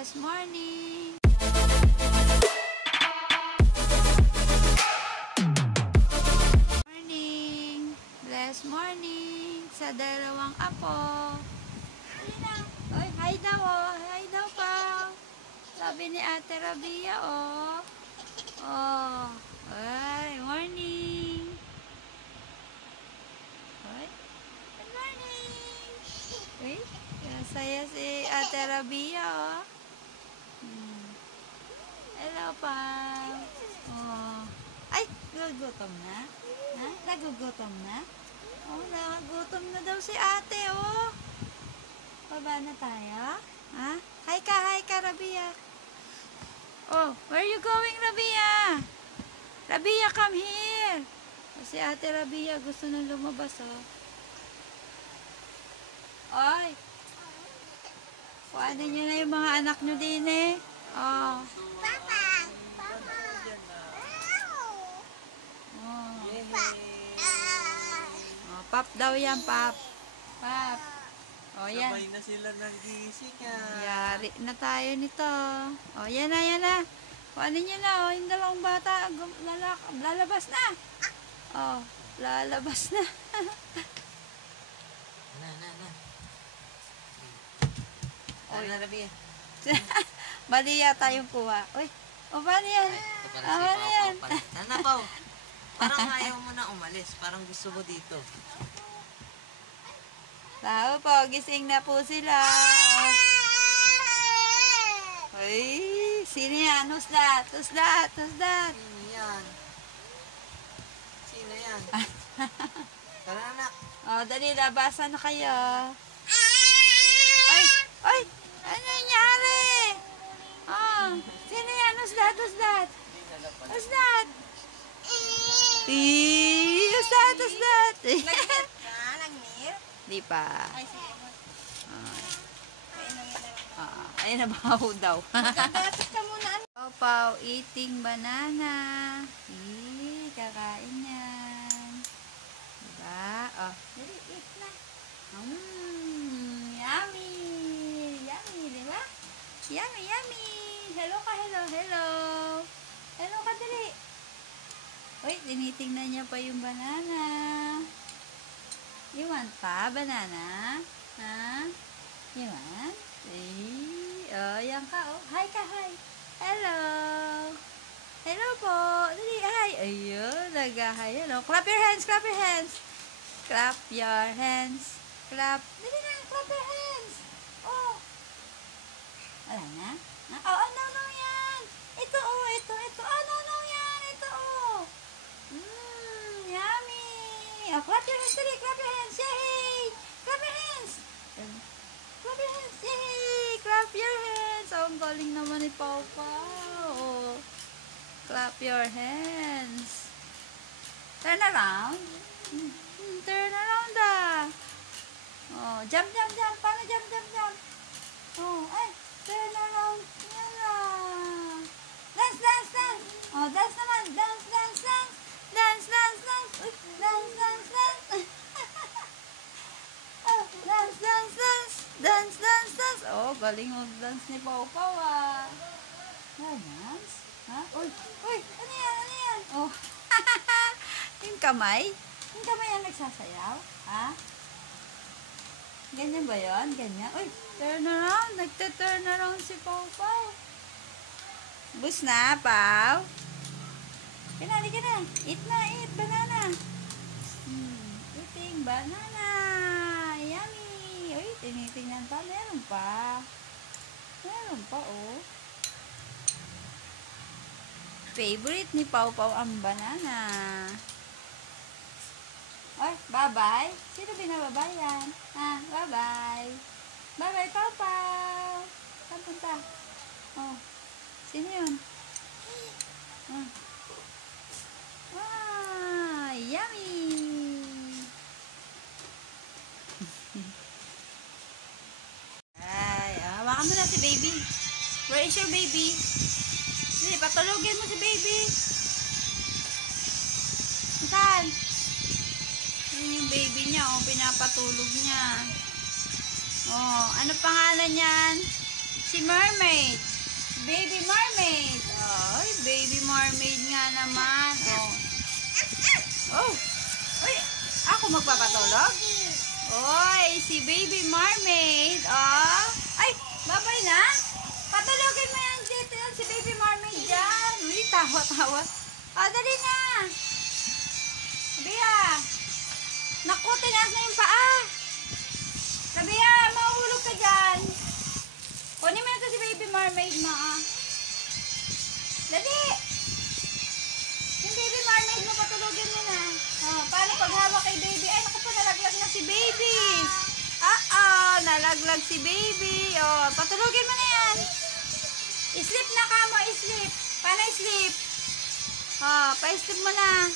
Blessed morning! Morning! Blessed morning! Sa dalawang apo. Halina! Oy, hi daw oh! Hi daw pa! Sabi ni Ate Rabia oh! Oh! Ay, morning! Oy! Good morning! Uy! Saya si Ate Rabia oh! Hello pa! Oh! Ay! Nagugutom na? Ha? Nagugutom na? Oh, nagugutom na daw si ate, oh! Baba na tayo? Ha? Hi ka, Rabia! Oh, where you going, Rabia? Rabia, come here! Si ate Rabia gusto nang lumabas, oh. Oy! Kuhanin nyo na yung mga anak nyo din, eh. Oh. Papa! Papa! Oh. Oh, pap daw yan, pap. Pap. Oh, yan. Sabay na sila nagising ah. Yari na tayo nito. Oh, yan na. Kuhanin nyo na, oh. Yung dalawang bata, lalabas na. Oh, lalabas na. Na. Oy. Ano, Rabia? Mali yata yung kuha. Uy, oh, paano yan? Ito pala Ah, si paano yan? Pao pala. Ano, Pao? Parang ayaw mo na umalis. Parang gusto mo dito. Tao po, gising na po sila. Uy, sino yan? Who's that? Who's that? Who's that? Sino yan? Sino yan? Tara, anak. Oh, dali, labasan na kayo. Ay, ano nangyari? Oh, sino yan? Who's that? Who's that? Who's that? Who's that? Who's that? Di pa. Ay, nabaho daw. Dapat ka muna. Pau, eating banana. Kakain yan. Diba? Oh, dali, eat na. Yummy. Yummy, diba? Yummy. Hello ka, hello. Hello ka, dali. Uy, tinitingnan niya pa yung banana. You want pa, banana? Ha? You want? Oh, yan ka, oh. Hi ka, hi. Hello. Hello po. Dali, hi. Ayun, nag-hi. Hello. Clap your hands. Clap your hands. Clap your hands. Clap. Dali na, clap your hands. Oh. Wala na? Oh, no, yan. Ito, oh, ito. Oh, no, yan. Ito, oh. Yummy. Oh, clap your hands, dali. Clap your hands. Yay. Clap your hands. Clap your hands. Yay. Clap your hands. Oh, ang galing naman ni Papa. Oh. Clap your hands. Turn around. Turn around ah. Oh, jump. Paano jump? Oh, ay. Turn around. Yan ah. Dance. Oh, dance naman. Dance. Uy, dance. Oh, dance. Oh, galing mag-dance ni Pau ah. Dance? Ha? Uy, ano yan? Oh, yung kamay ang nagsasayaw? Ha? Ganyan ba yun? Ganyan? Uy, turn around. Nagte-turn around si Pau. Bus na, Pau. Kinali ka na. Eat banana. Eating banana. Yummy. Uy, tinitingnan pa. Meron pa, oh. Favorite ni Pau ang banana. Oy, bye-bye. Sino binababayan? Bye-bye. Bye-bye, Pau. Saan punta? Oh, sino yun? Yummy. Ay, hawakan mo na si baby. Where is your baby? Hindi, patulogin mo si baby. Saan? Yun yung baby niya, oh, pinapatulog niya. Oh, ano pangalan niyan? Si mermaid. Baby mermaid. Ay, baby mermaid nga naman. Oh. Oh. Uy, ako magpapatulog? Oy, si baby mermaid. Oh. Ay, babay na. Patulogin mo yan dito yan, si baby mermaid dyan. Uy, tawa-tawa. Oh, dali na. Rabia. Naku, tinas na yung paa. Rabia, mahulog ka dyan. Kunin mo na ito si baby mermaid mo, ah. Dali. Yung baby mermaid mo, patulogin mo na. Oh, paano paghawak kay baby? Ay, naku po, nalaglag na si baby. Nalaglag si baby. Oh, patulogin mo na yan. Sleep na ka mo, sleep. Paano sleep? Oh, pa-sleep mo na.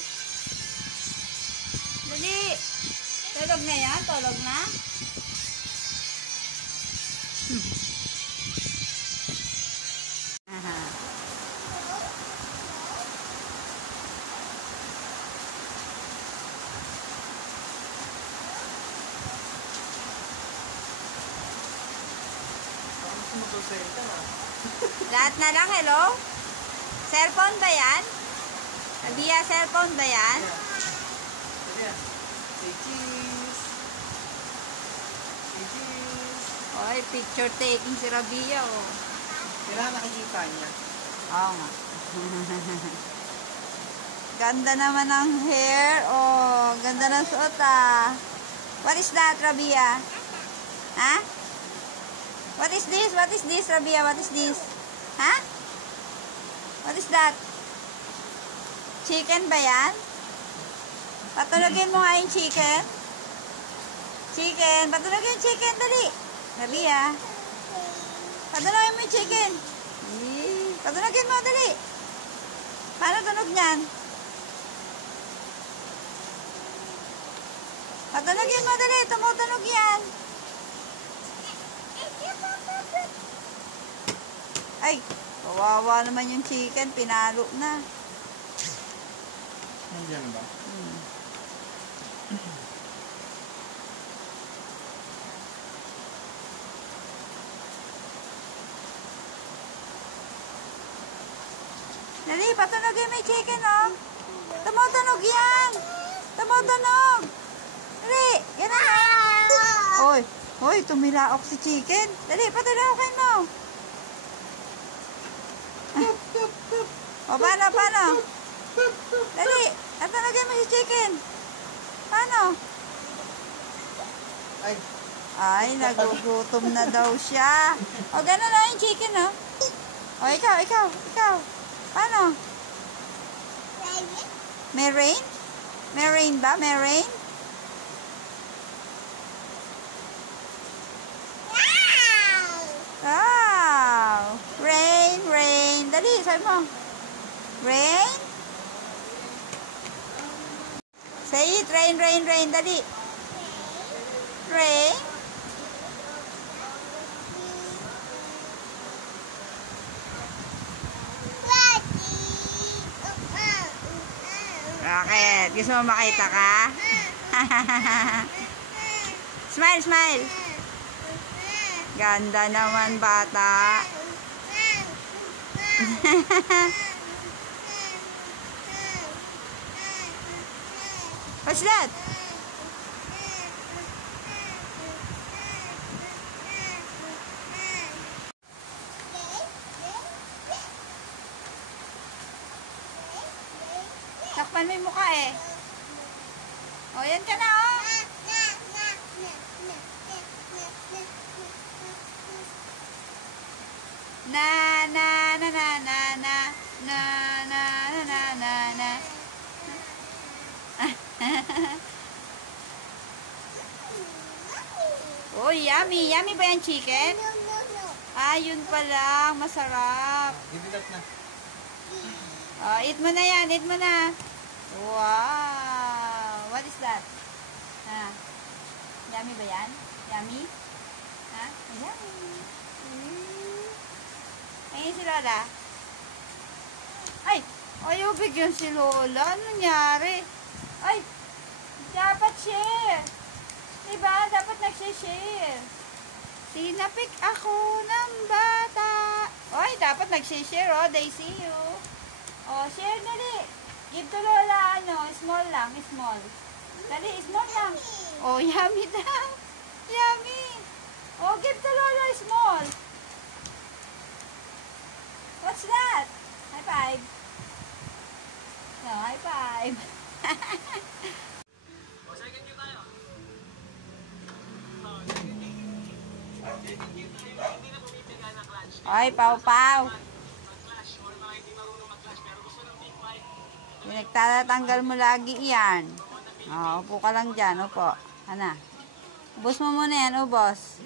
Dali. Tulog na yan? Tulog na? Aha. Lahat na lang, hello? Cellphone ba yan? Rabia, cellphone ba yan? Say cheese. Say cheese. Oy, picture taking si Rabia, oh. Kailangan nakikita niya. Oo nga. Ganda naman ng hair. Oh, ganda ng suot, ah. What is that, Rabia? Ha? What is this? What is this, Rabia? What is this? Ha? What is that? Chicken ba yan? Patulogin mo nga yung chicken. Chicken. Patulogin yung chicken. Dali. Rabia. Patulogin mo yung chicken. Patulogin mo. Dali. Paano tunog niyan? Patulogin mo. Dali. Tumutunog yan. Ay. Kawawa naman yung chicken. Pinalo na. Nandiyan ba? Dali, patunogin mo yung chicken, oh. Tumutunog yan. Tumutunog. Dali, yan na. Oy, oy, tumilaok si chicken. Dali, patunogin mo. O, paano, paano? Dali, patunogin mo si chicken. Paano? Ay. Ay, nagugutom na daw siya. O, gano'n na yung chicken, oh. O, ikaw. Paano? May rain? May rain ba? May rain? Wow! Rain. Dali, sabi mo. Rain? Say it, rain. Dali. Rain? Bakit? Gusto mo makita ka? Smile. Ganda naman, bata. What's that? Takpan mo yung mukha, eh. O, yan ka na, oh. Na. Oh, yummy. Yummy ba yung chicken? Ah, yun pa lang. Masarap. Give it up na. Oh, eat mo na yan. Eat mo na. Wow. What is that? Ah. Yummy ba yan? Yummy? Ha? Yummy. Ayun si Lola. Ay! Ayaw bigyan si Lola. Ano nangyari? Ay! Dapat share. Diba? Dapat nag-share. Tinapik ako ng bata. dapat nag-share, oh. They see you. Oh, share dali. Give to Lola, small lang, small. Dali, small lang. Oh, yummy daw. Yummy. Oh, give to Lola, small. What's that? High five. No, high five. Ay, Pau. Nagtatanggal mo lagi yan. Oh, upo ka lang dyan. Upo. Ana. Ubos mo muna yan, ubos.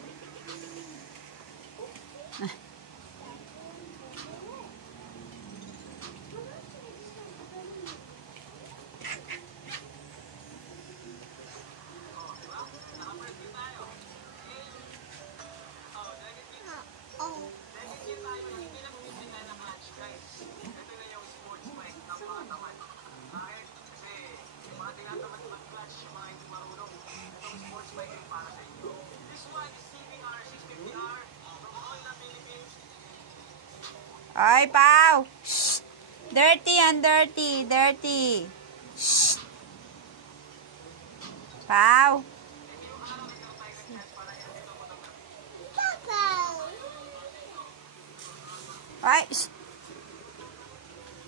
Ay, Pau! Shh! Dirty and dirty. Dirty. Shh! Pau! Ay! Shh!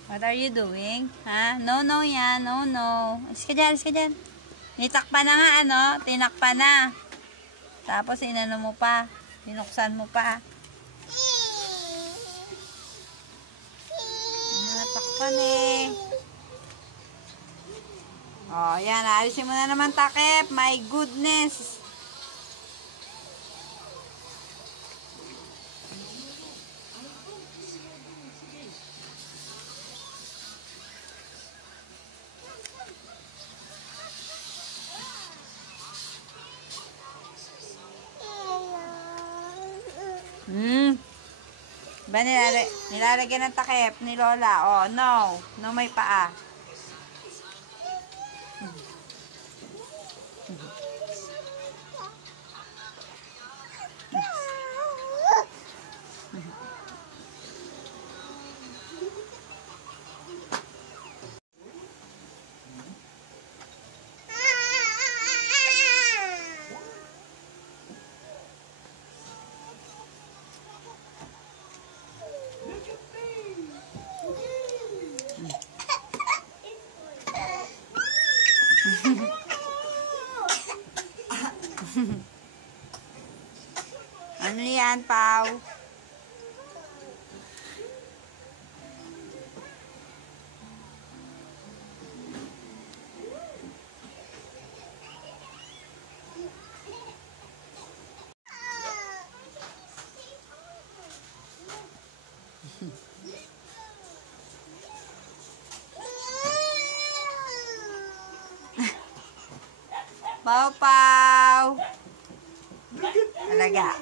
What are you doing? Ha? No, no yan. No, no. Alis ka dyan, alis ka dyan. Nitakpa na nga, ano? Tinakpa na. Tapos, inano mo pa. Binuksan mo pa. Natakpan eh. Oh, yan. Alisin mo na naman takip. My goodness. Ba nilalagyan ng takip ni Lola? Oh, no. No, may paa. Ano yan, Pau? Pau. Alaga.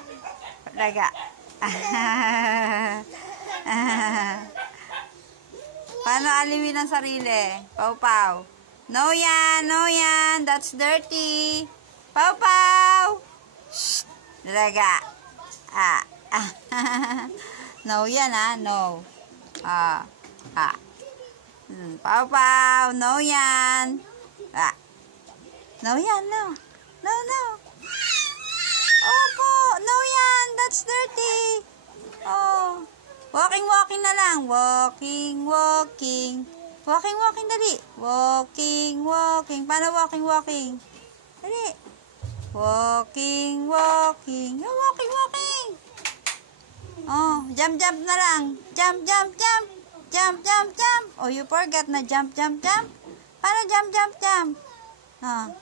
Paano aliwin ang sarili? Pau. No yan. That's dirty. Pau. Shh. Alaga. No yan, ha? No. Pau. No yan. No yan, no. No. Opo, no yan. That's dirty. Oh. Walking na lang. Walking. Walking, dali. Walking. Paano walking? Dali. Walking. Oh, walking. Oh, jump na lang. Jump. Oh, you forgot na jump. Paano jump? Oh.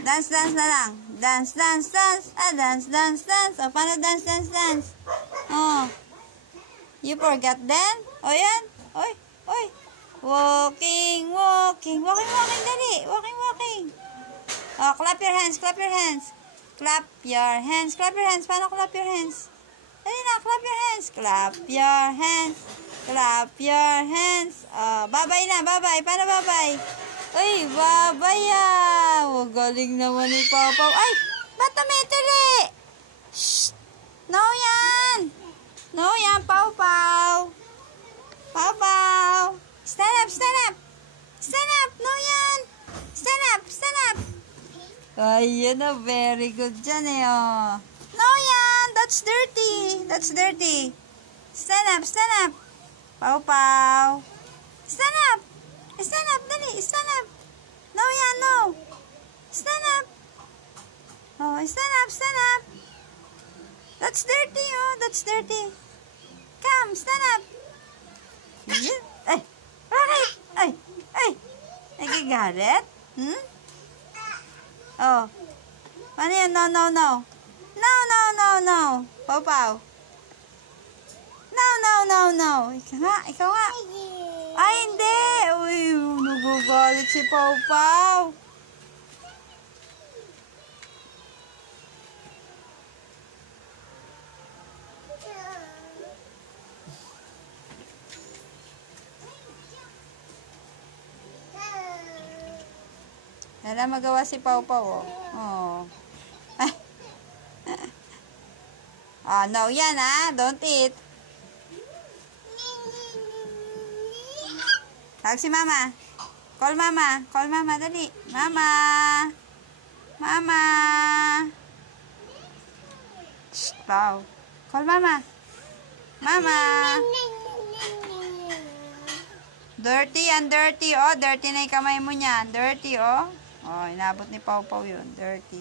Dance na lang. Dance. Dance. Oh, paano dance? Oh. You forgot then? O yan. Oy. Walking. Walking, dali. Walking. Oh, clap your hands. Clap your hands. Paano clap your hands? Dali na, clap your hands. Clap your hands. Oh, bye-bye na, bye-bye. Paano bye-bye? Ay, babaya. Galing naman ni Papa. Ay, ba't tumitili? Shh. No yan, Pau. Ayan na, very good dyan eh, oh. No, yan! That's dirty! That's dirty! Stand up, stand up! Pau-pau! Stand up! Stand up, dali! Stand up! No, yan, no! Stand up! Oh, stand up, stand up! That's dirty, oh! That's dirty! Come, stand up! Yeah. Ay! Bakit? Ay! Ay! Nagagalit? Hmm? Oh. Ano yan? No, no, no. No, no, no, no. Pau-pau. No, no, no, no. Ikaw nga, ikaw nga. Ay, hindi. Uy, nagagalit si Pau-pau. Wala magawa si Pau-pau, oh. Oh. Ah, no, yan, ah. Don't eat. Tawag si Mama. Call Mama. Call Mama, dali. Mama. Mama. Shh, Pau. Call Mama. Mama. Dirty and dirty. Oh, dirty na yung kamay mo niyan. Dirty, oh. Oh, inabot ni Pau-pau yun. Dirty.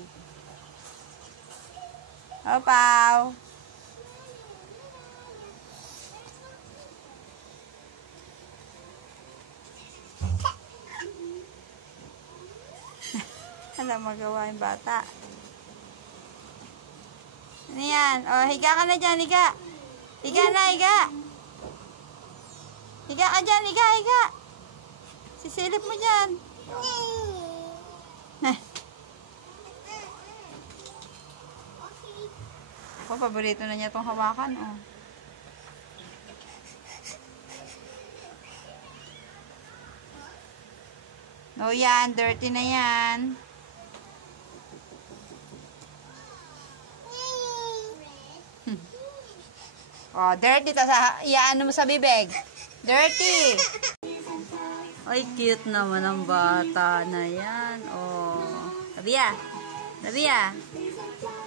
Oh, Pau. Alam magawa yung bata. Ano yan? Oh, higa ka na dyan, higa. Higa na, higa. Higa ka dyan, higa, higa. Sisilip mo dyan. Oh, paborito na niya itong hawakan, oh. No, yan. Dirty na yan. Oh, dirty. Tapos, iyaano mo sa bibig. Dirty. Ay, cute naman ang bata na yan. Oh. Tabiya. Tabiya.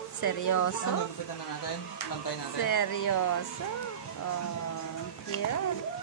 Seryoso. Gugupitan na natin. Pantay natin. Seryoso. Oh, cute.